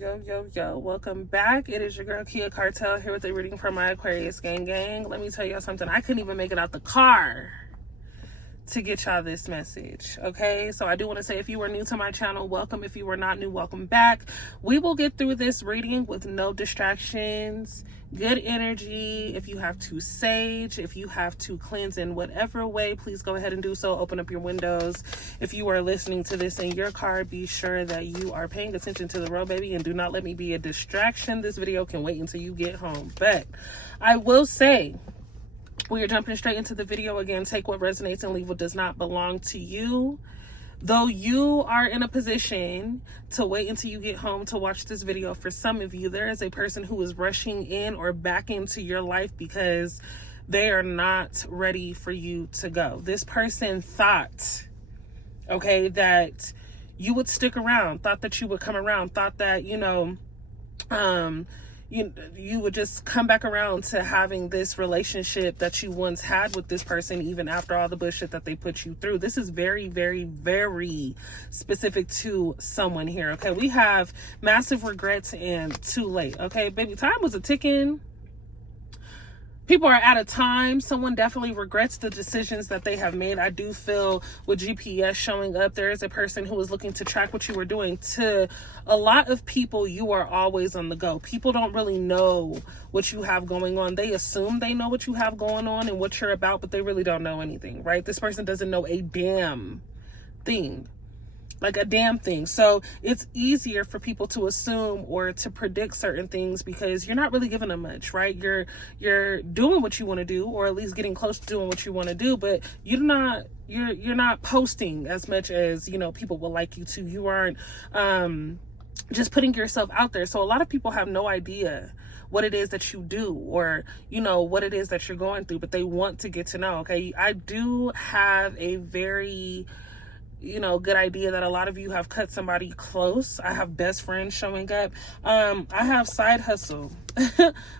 Yo. Welcome back. It is your girl, Kia Cartel, here with a reading from my Aquarius gang. Let me tell y'all something. I couldn't even make it out the car to get y'all this message, okay? So I do want to say, if you are new to my channel, welcome. If you are not new, welcome back. We will get through this reading with no distractions, good energy. If you have to sage, if you have to cleanse in whatever way, please go ahead and do so. Open up your windows. If you are listening to this in your car, be sure that you are paying attention to the road, baby, and do not let me be a distraction. This video can wait until you get home. But I will say, we are jumping straight into the video. Again, take what resonates and leave what does not belong to you. Though you are in a position to wait until you get home to watch this video, for some of you, there is a person who is rushing in or back into your life because they are not ready for you to go. This person thought, okay, that you would stick around, thought that you would come around, thought that, you would just come back around to having this relationship that you once had with this person, even after all the bullshit that they put you through. This is very, very, very specific to someone here, okay? We have massive regrets and too late, okay? Baby, time was a ticking. People are out of time. Someone definitely regrets the decisions that they have made. I do feel with GPS showing up, there is a person who is looking to track what you were doing. To a lot of people, you are always on the go. People don't really know what you have going on. They assume they know what you have going on and what you're about, but they really don't know anything, right? This person doesn't know a damn thing. Like a damn thing. So it's easier for people to assume or to predict certain things because you're not really giving them much, right? You're doing what you want to do, or at least getting close to doing what you want to do, but you're not posting as much as, people would like you to. You aren't just putting yourself out there. So a lot of people have no idea what it is that you do, or what it is that you're going through, but they want to get to know. Okay, I do have a very good idea that a lot of you have cut somebody close. I have best friends showing up. I have side hustle.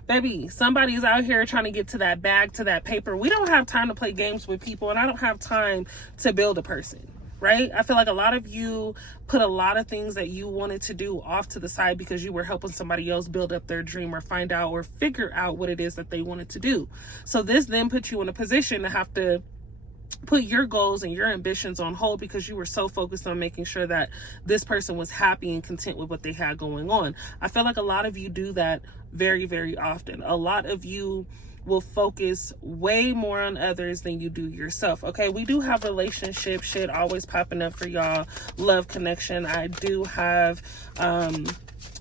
Baby, somebody is out here trying to get to that bag, to that paper. We don't have time to play games with people, and I don't have time to build a person, right? I feel like a lot of you put a lot of things that you wanted to do off to the side because you were helping somebody else build up their dream or find out or figure out what it is that they wanted to do. So this then puts you in a position to have to put your goals and your ambitions on hold because you were so focused on making sure that this person was happy and content with what they had going on. I feel like a lot of you do that very, very often. A lot of you will focus way more on others than you do yourself. Okay, we do have relationship shit always popping up for y'all. Love connection. I do have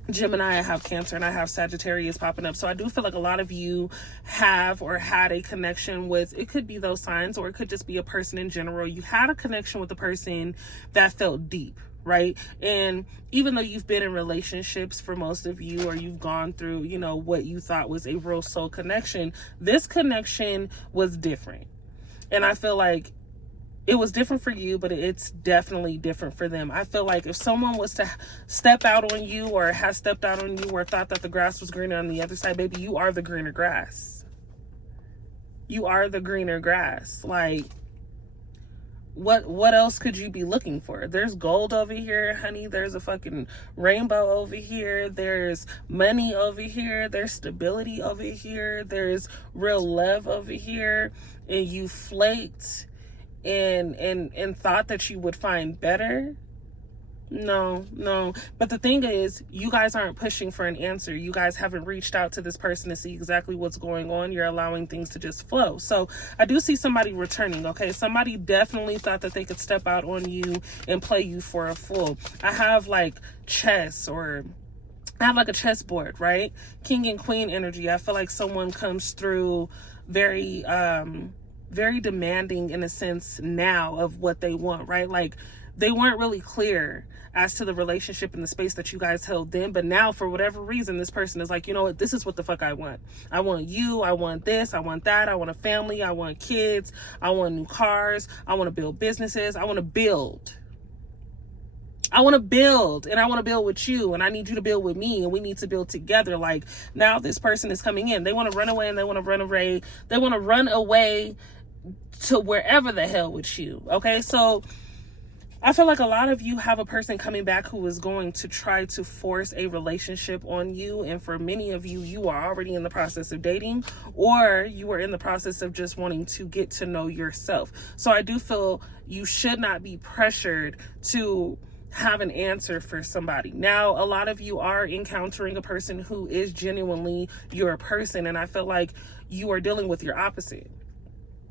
Gemini, I have Cancer, and I have Sagittarius popping up. So I do feel like a lot of you have or had a connection with, it could be those signs, or it could just be a person in general. You had a connection with a person that felt deep, right? And even though you've been in relationships for most of you, or you've gone through, what you thought was a real soul connection, this connection was different. And I feel like it was different for you, but it's definitely different for them. I feel like if someone was to step out on you, or has stepped out on you, or thought that the grass was greener on the other side, baby, you are the greener grass. You are the greener grass. Like, what else could you be looking for? There's gold over here, honey. There's a fucking rainbow over here. There's money over here. There's stability over here. There's real love over here. And you flaked and thought that you would find better. No. But the thing is, you guys aren't pushing for an answer. You guys haven't reached out to this person to see exactly what's going on. You're allowing things to just flow. So I do see somebody returning, okay? Somebody definitely thought that they could step out on you and play you for a fool. I have like chess, or I have like a chessboard, right? King and queen energy. I feel like someone comes through very demanding in a sense now of what they want, right? Like, they weren't really clear as to the relationship and the space that you guys held then, but now for whatever reason, this person is like, you know what, this is what the fuck I want. I want you, I want this, I want that, I want a family, I want kids, I want new cars, I want to build businesses, I want to build, and I want to build with you, and I need you to build with me, and we need to build together. Like, now this person is coming in. They want to run away, and they want to run away. They want to run away to wherever the hell with you. Okay, so I feel like a lot of you have a person coming back who is going to try to force a relationship on you. And for many of you, you are already in the process of dating, or you are in the process of just wanting to get to know yourself. So I do feel you should not be pressured to have an answer for somebody. Now, a lot of you are encountering a person who is genuinely your person. And I feel like you are dealing with your opposite.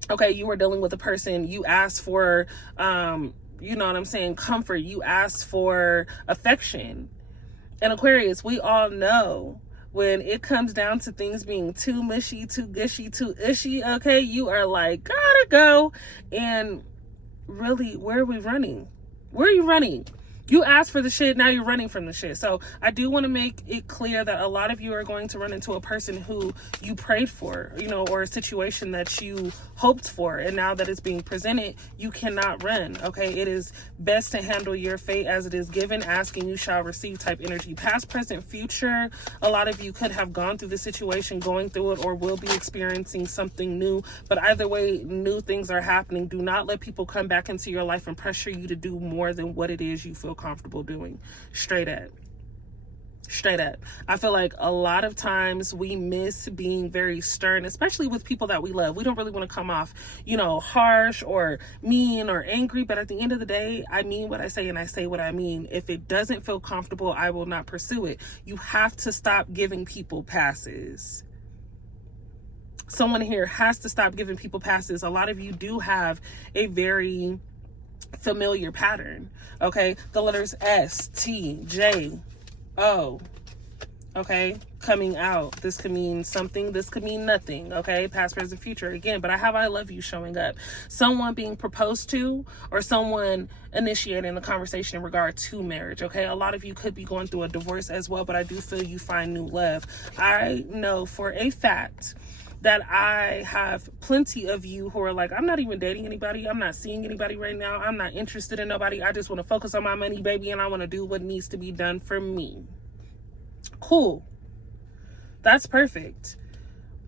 Okay, you are dealing with a person, you asked for, you know what I'm saying, comfort. You ask for affection. And Aquarius, we all know when it comes down to things being too mushy, too gushy, too ishy, okay, you are like, gotta go. And really, where are we running? Where are you running? You asked for the shit, now you're running from the shit. So I do want to make it clear that a lot of you are going to run into a person who you prayed for, you know, or a situation that you hoped for. And now that it's being presented, you cannot run, okay? It is best to handle your fate as it is given. Asking, you shall receive type energy. Past, present, future. A lot of you could have gone through the situation, going through it, or will be experiencing something new. But either way, new things are happening. Do not let people come back into your life and pressure you to do more than what it is you feel comfortable doing. Straight up. I feel like a lot of times we miss being very stern, especially with people that we love. We don't really want to come off, you know, harsh or mean or angry, but at the end of the day, I mean what I say and I say what I mean. If it doesn't feel comfortable, I will not pursue it. You have to stop giving people passes. Someone here has to stop giving people passes. A lot of you do have a very familiar pattern, okay? The letters S, T, J, O, okay, coming out. This could mean something, this could mean nothing, okay? Past, present, future, again, but I have I love you showing up. Someone being proposed to, or someone initiating a conversation in regard to marriage, okay? A lot of you could be going through a divorce as well, but I do feel you find new love. I know for a fact that I have plenty of you who are like, I'm not even dating anybody. I'm not seeing anybody right now. I'm not interested in nobody. I just want to focus on my money, baby, and I want to do what needs to be done for me. Cool. That's perfect.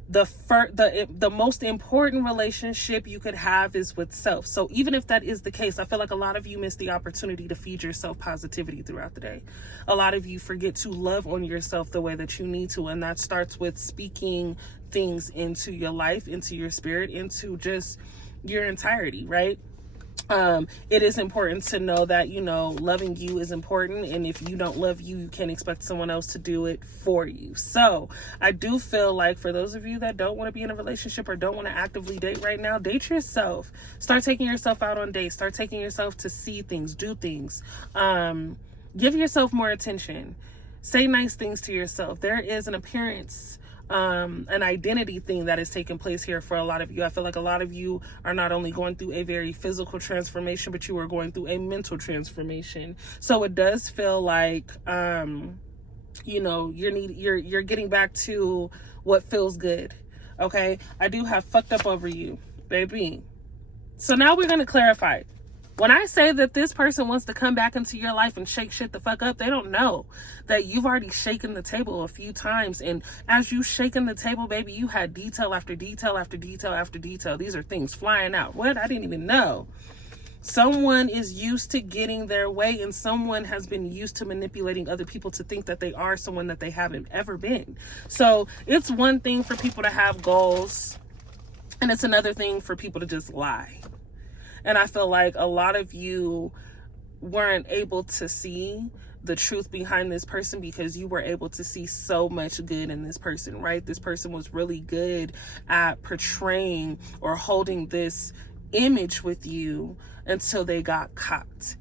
The most important relationship you could have is with self. So even if that is the case, I feel like a lot of you miss the opportunity to feed yourself positivity throughout the day. A lot of you forget to love on yourself the way that you need to, and that starts with speaking things into your life, into your spirit, into just your entirety, right? It is important to know that, you know, loving you is important. And if you don't love you, you can't expect someone else to do it for you. So I do feel like for those of you that don't want to be in a relationship or don't want to actively date right now, date yourself. Start taking yourself out on dates. Start taking yourself to see things, do things. Give yourself more attention. Say nice things to yourself. There is an appearance, an identity thing that is taking place here for a lot of you. I feel like a lot of you are not only going through a very physical transformation, but you are going through a mental transformation. So it does feel like, you know, you're getting back to what feels good. Okay. I do have fucked up over you, baby. So now we're going to clarify. When I say that this person wants to come back into your life and shake shit the fuck up, they don't know that you've already shaken the table a few times. And as you shaking the table, baby, you had detail after detail after detail after detail. These are things flying out. What? I didn't even know. Someone is used to getting their way, and someone has been used to manipulating other people to think that they are someone that they haven't ever been. So it's one thing for people to have goals, and it's another thing for people to just lie. And I feel like a lot of you weren't able to see the truth behind this person because you were able to see so much good in this person, right? This person was really good at portraying or holding this image with you until they got caught.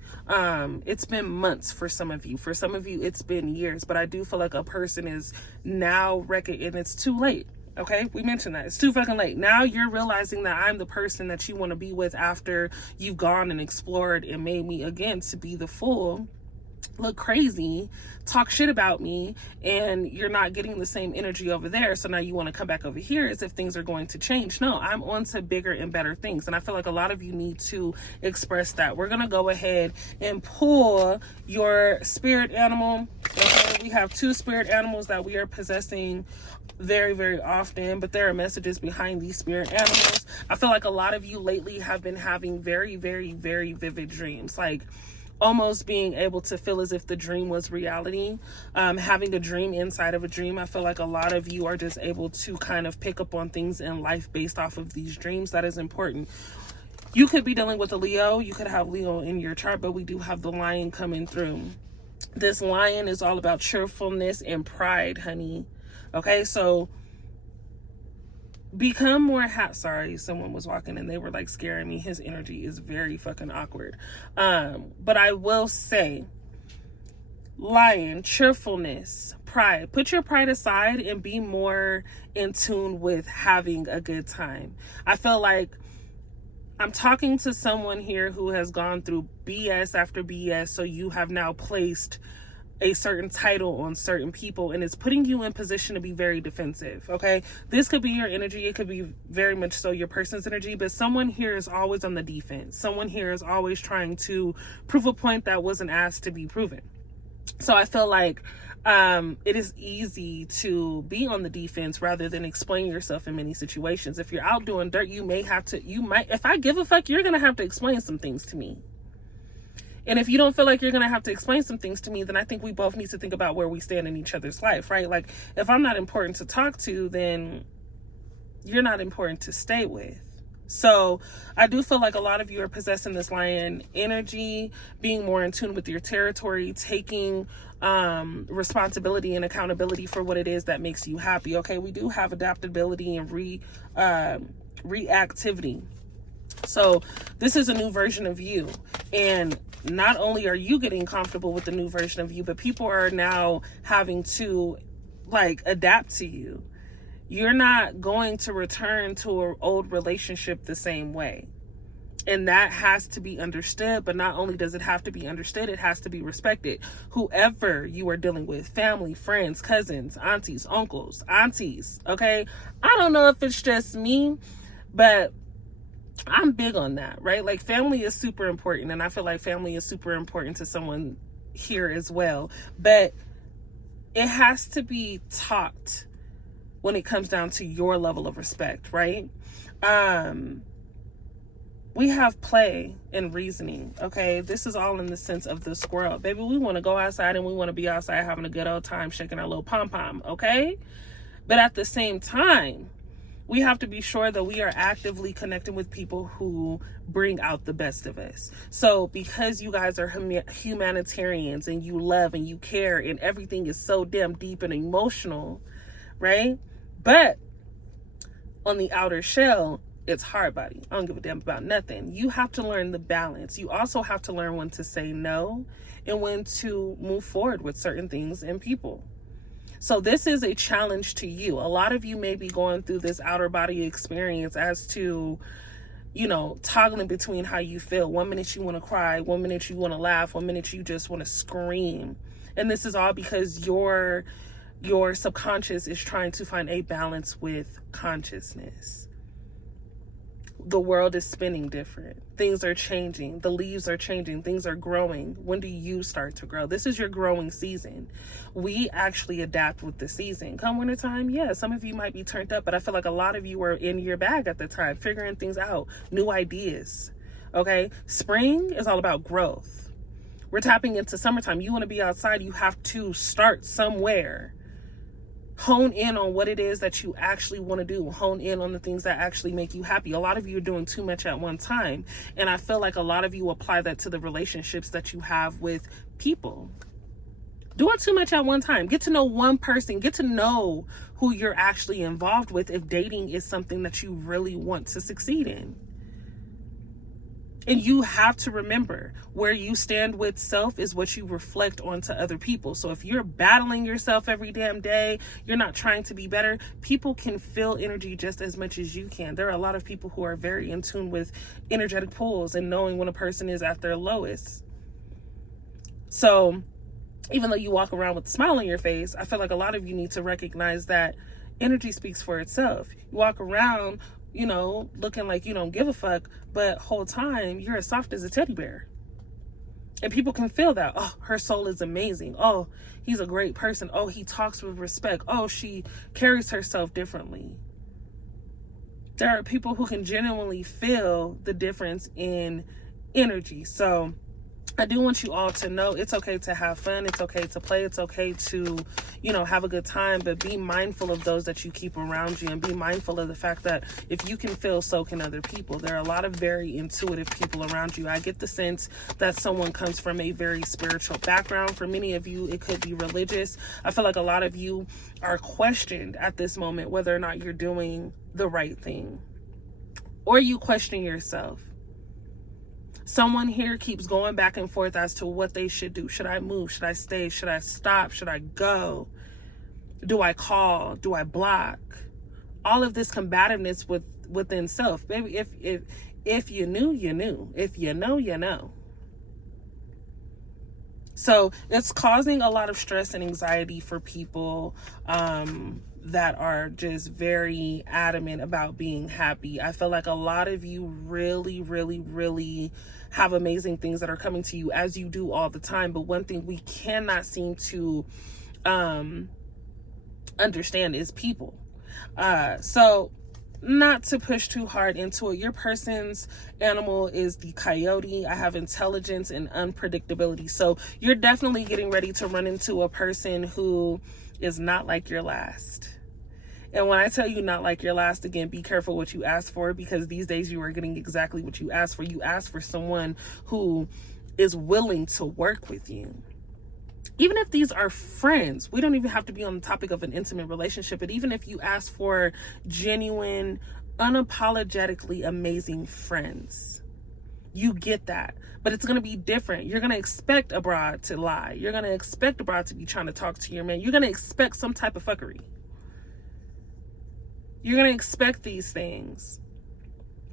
It's been months for some of you. For some of you, it's been years. But I do feel like a person is now and it's too late. Okay, we mentioned that. It's too fucking late. Now you're realizing that I'm the person that you want to be with after you've gone and explored and made me again to be the fool look crazy, talk shit about me, and you're not getting the same energy over there, so now you want to come back over here as if things are going to change. No, I'm on to bigger and better things, and I feel like a lot of you need to express that. We're gonna go ahead and pull your spirit animal. Okay, we have 2 spirit animals that we are possessing very, very often, but there are messages behind these spirit animals. I feel like a lot of you lately have been having very, very, very vivid dreams, like almost being able to feel as if the dream was reality, having a dream inside of a dream. I feel like a lot of you are just able to kind of pick up on things in life based off of these dreams. That is important. You could be dealing with a Leo. You could have Leo in your chart, but we do have the lion coming through. This lion is all about cheerfulness and pride, honey. Okay, so become more sorry, someone was walking and they were like scaring me. His energy is very fucking awkward. But I will say, lion, cheerfulness, pride. Put your pride aside and be more in tune with having a good time. I feel like I'm talking to someone here who has gone through BS after BS, so you have now placed a certain title on certain people, and it's putting you in position to be very defensive. Okay, this could be your energy, it could be very much so your person's energy, but someone here is always on the defense. Someone here is always trying to prove a point that wasn't asked to be proven. So I feel like it is easy to be on the defense rather than explain yourself in many situations. If you're out doing dirt, you might, if I give a fuck, you're gonna have to explain some things to me. And if you don't feel like you're going to have to explain some things to me, then I think we both need to think about where we stand in each other's life, right? Like, if I'm not important to talk to, then you're not important to stay with. So I do feel like a lot of you are possessing this lion energy, being more in tune with your territory, taking responsibility and accountability for what it is that makes you happy. Okay, we do have adaptability and reactivity. So this is a new version of you, and not only are you getting comfortable with the new version of you, but people are now having to like adapt to you. You're not going to return to an old relationship the same way, and that has to be understood. But not only does it have to be understood, it has to be respected. Whoever you are dealing with, family, friends, cousins, aunties, uncles, aunties, okay? I don't know if it's just me, but I'm big on that, right? Like, family is super important, and I feel like family is super important to someone here as well, but it has to be taught when it comes down to your level of respect, right? We have play and reasoning, okay? This is all in the sense of the squirrel. Baby, we want to go outside and we want to be outside having a good old time, shaking our little pom-pom, okay? But at the same time, we have to be sure that we are actively connecting with people who bring out the best of us. So because you guys are humanitarians and you love and you care and everything is so damn deep and emotional, right? But on the outer shell, it's hard body. I don't give a damn about nothing. You have to learn the balance. You also have to learn when to say no and when to move forward with certain things and people. So this is a challenge to you. A lot of you may be going through this outer body experience as to, you know, toggling between how you feel. 1 minute you want to cry, 1 minute you want to laugh, 1 minute you just want to scream. And this is all because your subconscious is trying to find a balance with consciousness. The world is spinning different. Things are changing. The leaves are changing. Things are growing. When do you start to grow? This is your growing season. We actually adapt with the season. Come wintertime, yeah, some of you might be turned up, but I feel like a lot of you are in your bag at the time, figuring things out, new ideas, okay? Spring is all about growth. We're tapping into summertime. You want to be outside, you have to start somewhere. Hone in on what it is that you actually want to do. Hone in on the things that actually make you happy. A lot of you are doing too much at one time. And I feel like a lot of you apply that to the relationships that you have with people. Doing too much at one time. Get to know one person. Get to know who you're actually involved with if dating is something that you really want to succeed in. And you have to remember, where you stand with self is what you reflect onto other people. So if you're battling yourself every damn day, you're not trying to be better, people can feel energy just as much as you can. There are a lot of people who are very in tune with energetic pulls and knowing when a person is at their lowest. So even though you walk around with a smile on your face, I feel like a lot of you need to recognize that energy speaks for itself. You walk around, you know, looking like you don't give a fuck, but whole time you're as soft as a teddy bear. And people can feel that. Oh, her soul is amazing. Oh, he's a great person. Oh, he talks with respect. Oh, she carries herself differently. There are people who can genuinely feel the difference in energy. So I do want you all to know it's okay to have fun. It's okay to play. It's okay to, you know, have a good time, but be mindful of those that you keep around you, and be mindful of the fact that if you can feel, so can other people. There are a lot of very intuitive people around you. I get the sense that someone comes from a very spiritual background. For many of you, it could be religious. I feel like a lot of you are questioned at this moment whether or not you're doing the right thing, or you question yourself. Someone here keeps going back and forth as to what they should do. Should I move? Should I stay? Should I stop? Should I go? Do I call? Do I block? All of this combativeness within self. Baby, if you knew, you knew. If you know, you know. So it's causing a lot of stress and anxiety for people that are just very adamant about being happy. I feel like a lot of you really, really, really have amazing things that are coming to you, as you do all the time. But one thing we cannot seem to understand is people. So not to push too hard into it, your person's animal is the coyote. I have intelligence and unpredictability. So you're definitely getting ready to run into a person who is not like your last. And when I tell you not like your last, again, be careful what you ask for, because these days you are getting exactly what you asked for. You ask for someone who is willing to work with you. Even if these are friends, we don't even have to be on the topic of an intimate relationship, but even if you ask for genuine, unapologetically amazing friends, you get that. But it's going to be different. You're going to expect a broad to lie. You're going to expect a broad to be trying to talk to your man. You're going to expect some type of fuckery. You're going to expect these things.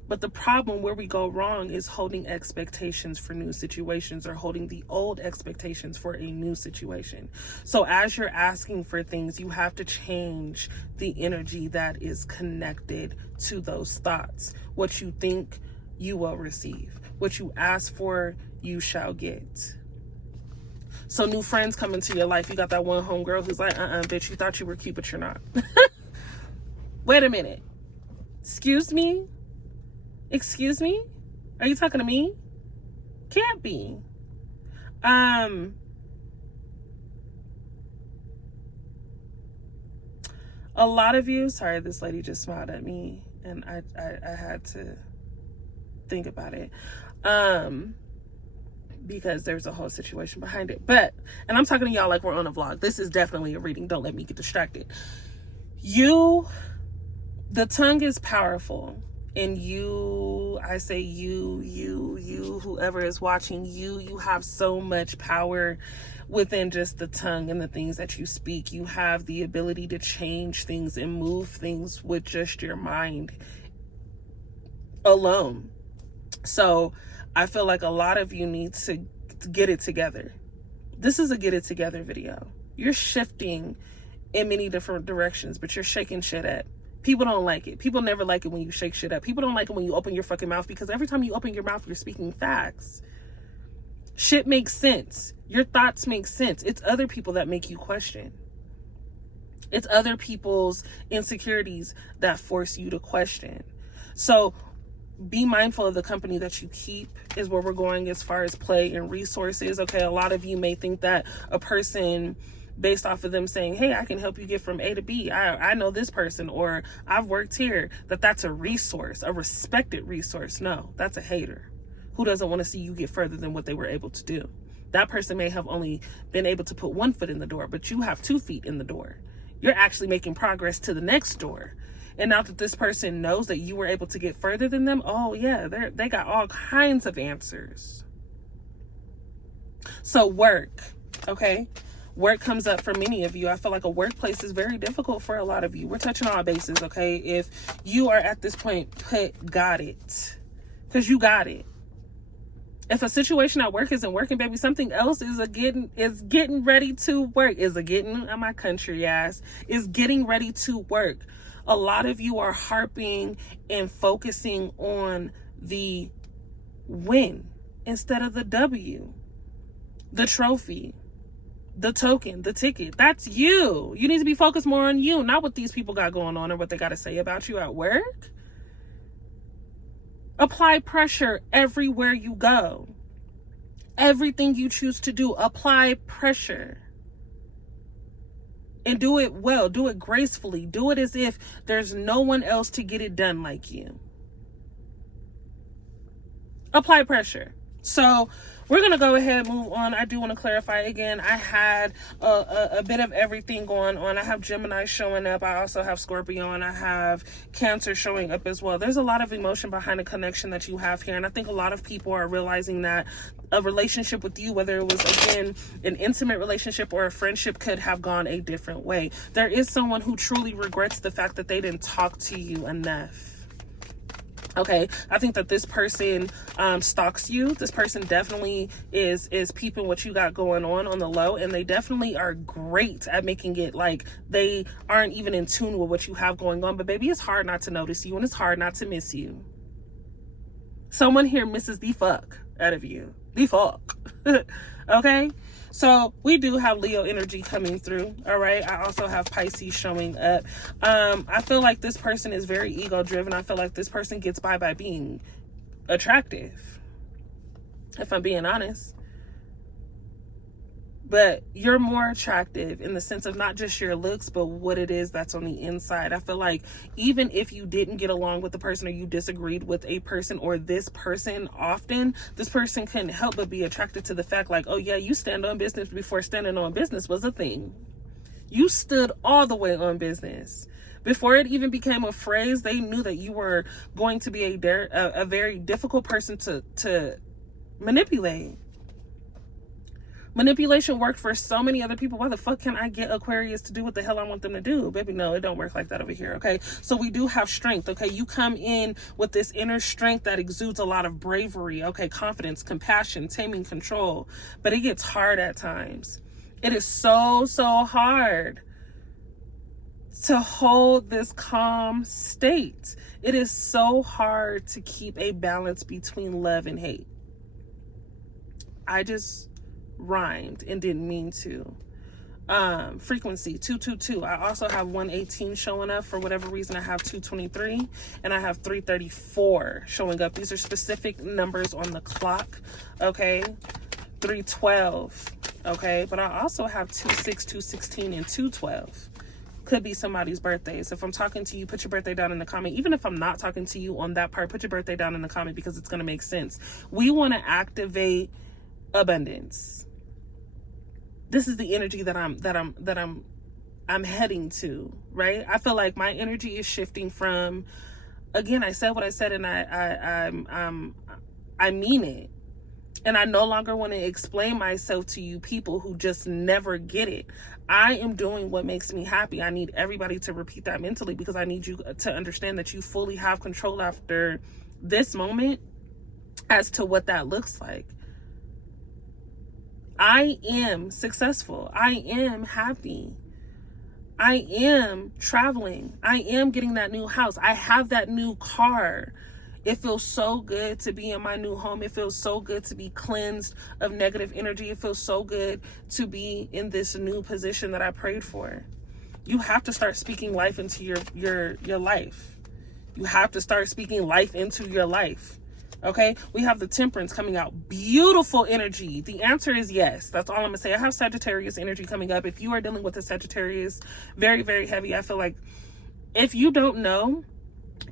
But the problem where we go wrong is holding expectations for new situations, or holding the old expectations for a new situation. So as you're asking for things, you have to change the energy that is connected to those thoughts. What you think, you will receive. What you ask for, you shall get. So new friends come into your life. You got that one homegirl who's like, bitch, you thought you were cute, but you're not. Wait a minute. Excuse me? Excuse me? Are you talking to me? Can't be. A lot of you, sorry, this lady just smiled at me and I had to think about it. Because there's a whole situation behind it. But, and I'm talking to y'all like we're on a vlog. This is definitely a reading. Don't let me get distracted. The tongue is powerful. And you, I say you, whoever is watching, you have so much power within just the tongue and the things that you speak. You have the ability to change things and move things with just your mind alone. So I feel like a lot of you need to get it together. This is a get it together video. You're shifting in many different directions, but you're shaking shit up. People don't like it. People never like it when you shake shit up. People don't like it when you open your fucking mouth, because every time you open your mouth, you're speaking facts. Shit makes sense. Your thoughts make sense. It's other people that make you question. It's other people's insecurities that force you to question. So be mindful of the company that you keep is where we're going as far as play and resources. Okay, a lot of you may think that a person, based off of them saying, hey, I can help you get from A to B. I know this person, or I've worked here, that's a resource, a respected resource. No, that's a hater who doesn't want to see you get further than what they were able to do. That person may have only been able to put 1 foot in the door, but you have 2 feet in the door. You're actually making progress to the next door. And now that this person knows that you were able to get further than them, oh yeah, they got all kinds of answers. So work, okay? Work comes up for many of you. I feel like a workplace is very difficult for a lot of you. We're touching all bases, okay? If you are at this point, got it. Because you got it. If a situation at work isn't working, baby, something else is getting ready to work. Is a getting on my country ass is getting ready to work. A lot of you are harping and focusing on the win instead of the W, the trophy, the token, the ticket. That's you. You need to be focused more on you, not what these people got going on or what they got to say about you at work. Apply pressure everywhere you go. Everything you choose to do, apply pressure. And do it well. Do it gracefully. Do it as if there's no one else to get it done like you. Apply pressure. So we're going to go ahead and move on. I do want to clarify again. I had a bit of everything going on. I have Gemini showing up. I also have Scorpio, and I have Cancer showing up as well. There's a lot of emotion behind the connection that you have here. And I think a lot of people are realizing that a relationship with you, whether it was, again, an intimate relationship or a friendship, could have gone a different way. There is someone who truly regrets the fact that they didn't talk to you enough. Okay, I think that this person stalks you. This person definitely is peeping what you got going on the low, and they definitely are great at making it like they aren't even in tune with what you have going on. But baby, it's hard not to notice you, and it's hard not to miss you. Someone here misses the fuck out of you. The fuck. Okay? So we do have Leo energy coming through. All right. I also have Pisces showing up. I feel like this person is very ego driven. I feel like this person gets by being attractive, if I'm being honest. But you're more attractive in the sense of not just your looks, but what it is that's on the inside. I feel like even if you didn't get along with the person, or you disagreed with a person or this person often, this person couldn't help but be attracted to the fact like, oh yeah, you stand on business before standing on business was a thing. You stood all the way on business. Before it even became a phrase, they knew that you were going to be a very difficult person to manipulate. Manipulation worked for so many other people. Why the fuck can I get Aquarius to do what the hell I want them to do? Baby, no, it don't work like that over here, okay? So we do have strength, okay? You come in with this inner strength that exudes a lot of bravery, okay? Confidence, compassion, taming, control. But it gets hard at times. It is so hard to hold this calm state. It is so hard to keep a balance between love and hate. I just rhymed and didn't mean to. Frequency 222. I also have 118 showing up. For whatever reason, I have 223 and I have 334 showing up. These are specific numbers on the clock. Okay. 312. Okay. But I also have 26, 216, and 212. Could be somebody's birthday. So if I'm talking to you, put your birthday down in the comment. Even if I'm not talking to you on that part, put your birthday down in the comment, because it's going to make sense. We want to activate abundance. This is the energy that I'm heading to, right? I feel like my energy is shifting from, again, I said what I said, and I mean it. And I no longer want to explain myself to you people who just never get it. I am doing what makes me happy. I need everybody to repeat that mentally, because I need you to understand that you fully have control after this moment as to what that looks like. I am successful. I am happy. I am traveling. I am getting that new house. I have that new car. It feels so good to be in my new home. It feels so good to be cleansed of negative energy. It feels so good to be in this new position that I prayed for. You have to start speaking life into your life. You have to start speaking life into your life. Okay, we have the Temperance coming out. Beautiful energy. The answer is yes. That's all I'm gonna say. I have Sagittarius energy coming up. If you are dealing with a Sagittarius, very, very heavy. I feel like, if you don't know,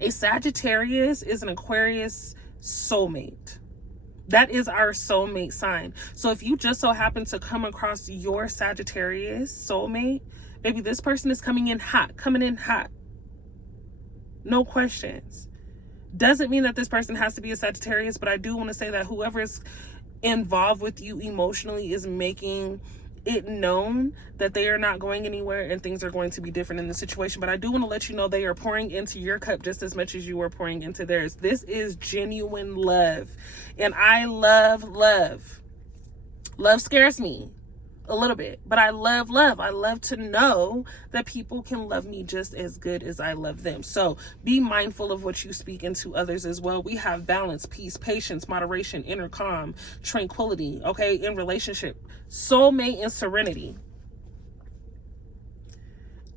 a Sagittarius is an Aquarius soulmate. That is our soulmate sign. So if you just so happen to come across your Sagittarius soulmate, maybe this person is coming in hot. No questions. Doesn't mean that this person has to be a Sagittarius, but I do want to say that whoever is involved with you emotionally is making it known that they are not going anywhere and things are going to be different in the situation. But I do want to let you know they are pouring into your cup just as much as you are pouring into theirs. This is genuine love. And I love love. Love scares me a little bit, but I love love. I love to know that people can love me just as good as I love them. So be mindful of what you speak into others as well. We have balance, peace, patience, moderation, inner calm, tranquility, okay, in relationship, soulmate, and serenity.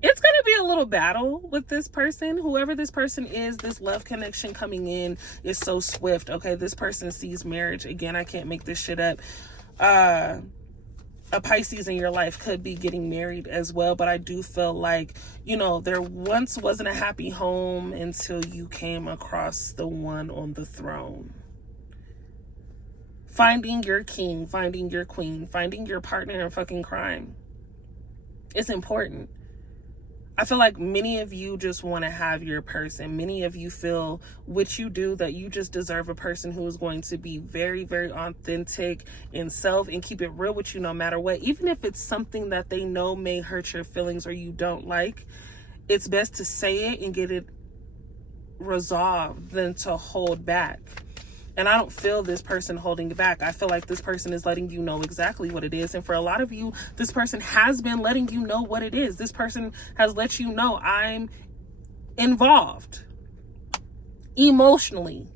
It's going to be a little battle with this person. Whoever this person is, this love connection coming in is so swift, okay? This person sees marriage. Again, I can't make this shit up. A Pisces in your life could be getting married as well, but I do feel like, you know, there once wasn't a happy home until you came across the one on the throne. Finding your king, finding your queen, finding your partner in fucking crime. It's important. I feel like many of you just want to have your person. Many of you feel what you do, that you just deserve a person who is going to be very, very authentic in self and keep it real with you no matter what. Even if it's something that they know may hurt your feelings or you don't like, it's best to say it and get it resolved than to hold back. And I don't feel this person holding it back. I feel like this person is letting you know exactly what it is. And for a lot of you, this person has been letting you know what it is. This person has let you know, I'm involved emotionally.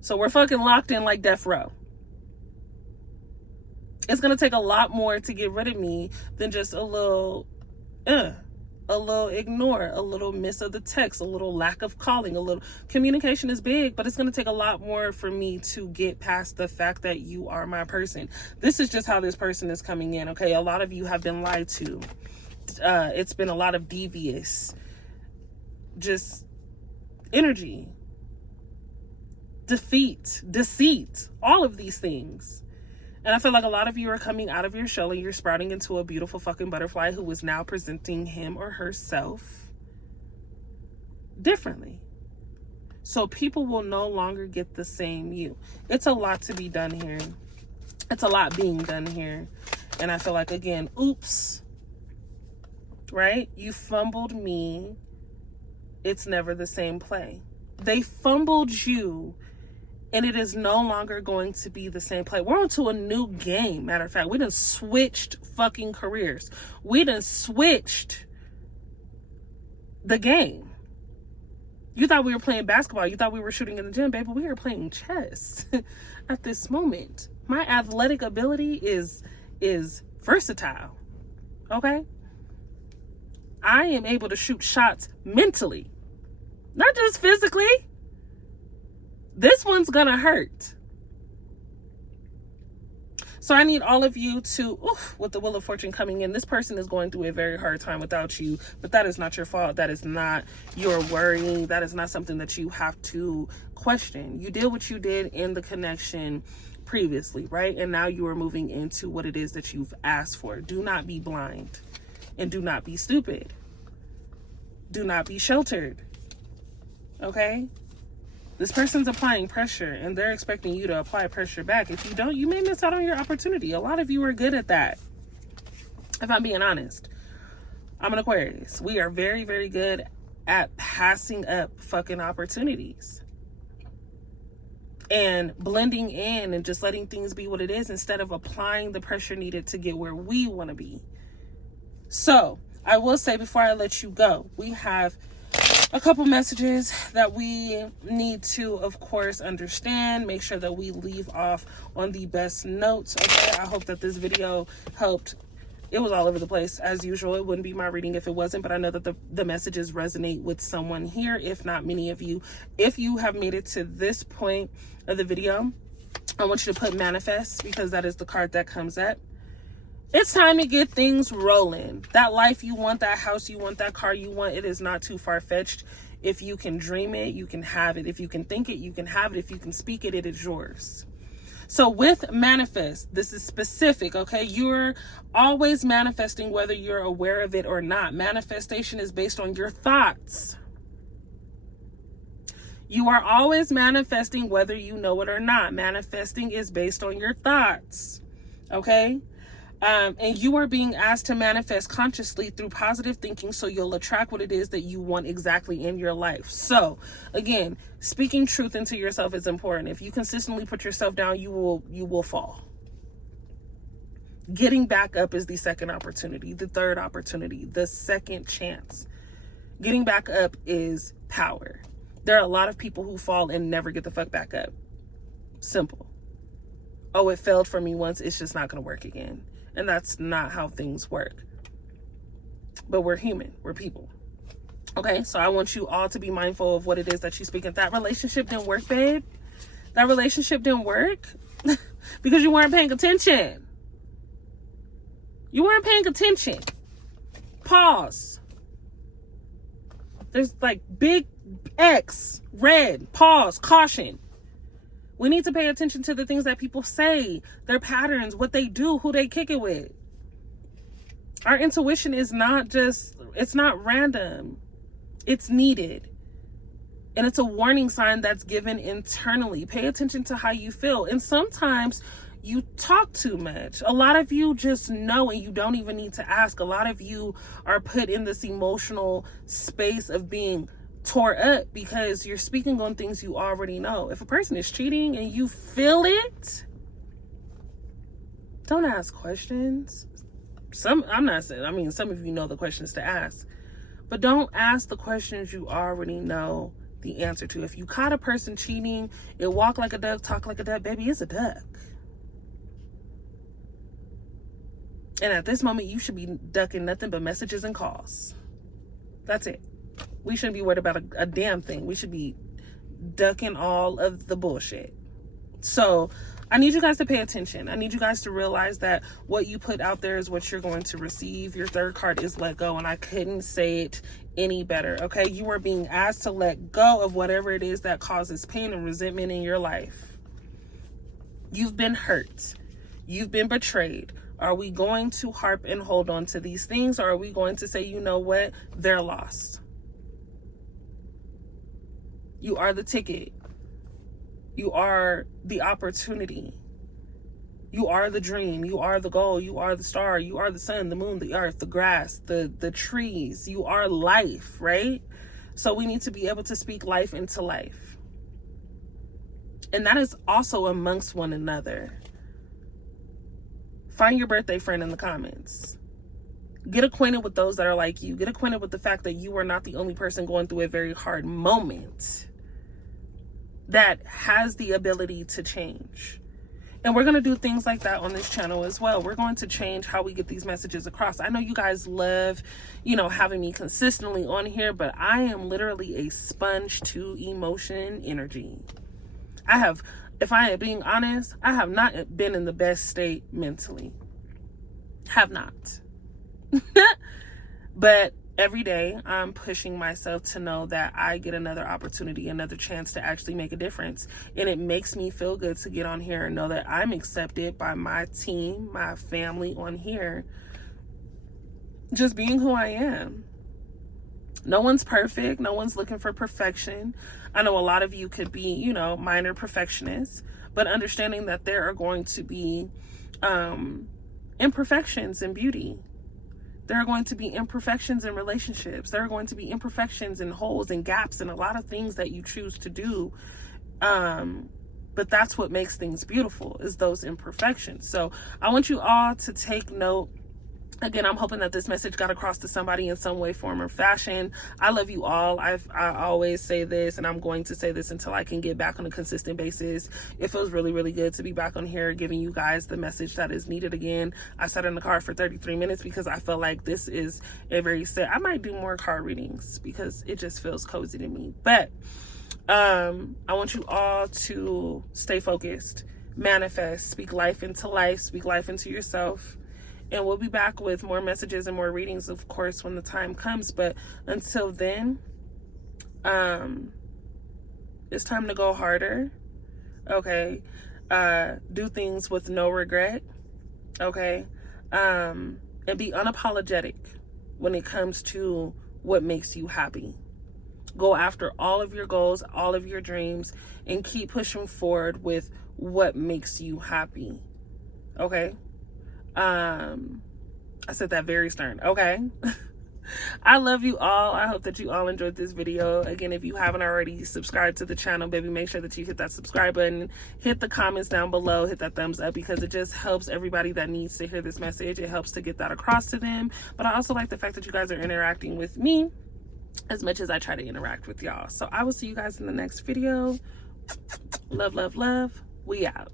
So we're fucking locked in like death row. It's going to take a lot more to get rid of me than just a little ignore, a little miss of the text, a little lack of calling, a little communication is big, but it's going to take a lot more for me to get past the fact that you are my person. This is just how this person is coming in. Okay. A lot of you have been lied to. It's been a lot of devious, just energy, defeat, deceit, all of these things. And I feel like a lot of you are coming out of your shell and you're sprouting into a beautiful fucking butterfly who is now presenting him or herself differently. So people will no longer get the same you. It's a lot to be done here. It's a lot being done here. And I feel like, again, oops, right? You fumbled me. It's never the same play. They fumbled you. And it is no longer going to be the same play. We're on to a new game. Matter of fact, we done switched fucking careers. We done switched the game. You thought we were playing basketball. You thought we were shooting in the gym, baby. We are playing chess at this moment. My athletic ability is versatile. Okay? I am able to shoot shots mentally, not just physically. This one's gonna hurt. So I need all of you to, with the Wheel of Fortune coming in, this person is going through a very hard time without you, but that is not your fault. That is not your worry. That is not something that you have to question. You did what you did in the connection previously, right? And now you are moving into what it is that you've asked for. Do not be blind and do not be stupid. Do not be sheltered. Okay? This person's applying pressure and they're expecting you to apply pressure back. If you don't, you may miss out on your opportunity. A lot of you are good at that. If I'm being honest, I'm an Aquarius. We are very, very good at passing up fucking opportunities and blending in and just letting things be what it is instead of applying the pressure needed to get where we want to be. So I will say before I let you go, we have a couple messages that we need to, of course, understand. Make sure that we leave off on the best notes. Okay, I hope that this video helped. It was all over the place as usual. It wouldn't be my reading if it wasn't, but I know that the messages resonate with someone here, if not many of you. If you have made it to this point of the video, I want you to put manifest, because that is the card that comes up. It's time to get things rolling. That life you want, that house you want, that car you want, it is not too far-fetched. If you can dream it, you can have it. If you can think it, you can have it. If you can speak it, it is yours. So with manifest, this is specific, okay? You're always manifesting whether you're aware of it or not. Manifestation is based on your thoughts. You are always manifesting whether you know it or not. Manifesting is based on your thoughts, okay? And you are being asked to manifest consciously through positive thinking, so you'll attract what it is that you want exactly in your life. So again, speaking truth into yourself is important. If you consistently put yourself down, you will fall. Getting back up is the second opportunity, the third opportunity, the second chance. Getting back up is power. There are a lot of people who fall and never get the fuck back up. Simple. Oh, it failed for me once, it's just not going to work again. And that's not how things work. But we're human, we're people. Okay, so I want you all to be mindful of what it is that you speak. If that relationship didn't work, babe, that relationship didn't work because you weren't paying attention. You weren't paying attention. Pause. There's like big X, red, pause, caution. We need to pay attention to the things that people say, their patterns, what they do, who they kick it with. Our intuition is it's not random. It's needed. And it's a warning sign that's given internally. Pay attention to how you feel. And sometimes you talk too much. A lot of you just know and you don't even need to ask. A lot of you are put in this emotional space of being tore up because you're speaking on things you already know. If a person is cheating and you feel it, don't ask questions. Some of you know the questions to ask, but don't ask the questions you already know the answer to. If you caught a person cheating, it walk like a duck, talk like a duck, baby, it's a duck. And at this moment, you should be ducking nothing but messages and calls. That's it. We shouldn't be worried about a damn thing. We should be ducking all of the bullshit. So I need you guys to pay attention. I need you guys to realize that what you put out there is what you're going to receive. Your third card is let go, and I couldn't say it any better. Okay, you are being asked to let go of whatever it is that causes pain and resentment in your life. You've been hurt. You've been betrayed. Are we going to harp and hold on to these things, or are we going to say, you know what, they're lost? You are the ticket. You are the opportunity. You are the dream. You are the goal. You are the star. You are the sun, the moon, the earth, the grass, the trees. You are life, right? So we need to be able to speak life into life. And that is also amongst one another. Find your birthday friend in the comments. Get acquainted with those that are like you. Get acquainted with the fact that you are not the only person going through a very hard moment that has the ability to change. And we're going to do things like that on this channel as well. We're going to change how we get these messages across. I know you guys love, having me consistently on here, but I am literally a sponge to emotion energy. If I am being honest, I have not been in the best state mentally. Have not. But every day I'm pushing myself to know that I get another opportunity, another chance to actually make a difference. And it makes me feel good to get on here and know that I'm accepted by my team, my family on here, just being who I am. No one's perfect. No one's looking for perfection. I know a lot of you could be, minor perfectionists, but understanding that there are going to be imperfections in beauty. There are going to be imperfections in relationships. There are going to be imperfections and holes and gaps and a lot of things that you choose to do. But that's what makes things beautiful, is those imperfections. So I want you all to take note. Again, I'm hoping that this message got across to somebody in some way, form, or fashion. I love you all. I always say this, and I'm going to say this until I can get back on a consistent basis. It feels really, really good to be back on here giving you guys the message that is needed again. I sat in the car for 33 minutes because I felt like this is a very I might do more card readings because it just feels cozy to me. But I want you all to stay focused, manifest, speak life into life, speak life into yourself. And we'll be back with more messages and more readings, of course, when the time comes. But until then, it's time to go harder. Okay. Do things with no regret. Okay. And be unapologetic when it comes to what makes you happy. Go after all of your goals, all of your dreams, and keep pushing forward with what makes you happy. Okay. I said that very stern. Okay. I love you all. I hope that you all enjoyed this video. Again, if you haven't already subscribed to the channel, baby, make sure that you hit that subscribe button, hit the comments down below, hit that thumbs up, because it just helps everybody that needs to hear this message. It helps to get that across to them. But I also like the fact that you guys are interacting with me as much as I try to interact with y'all. So I will see you guys in the next video. Love, love, love. We out.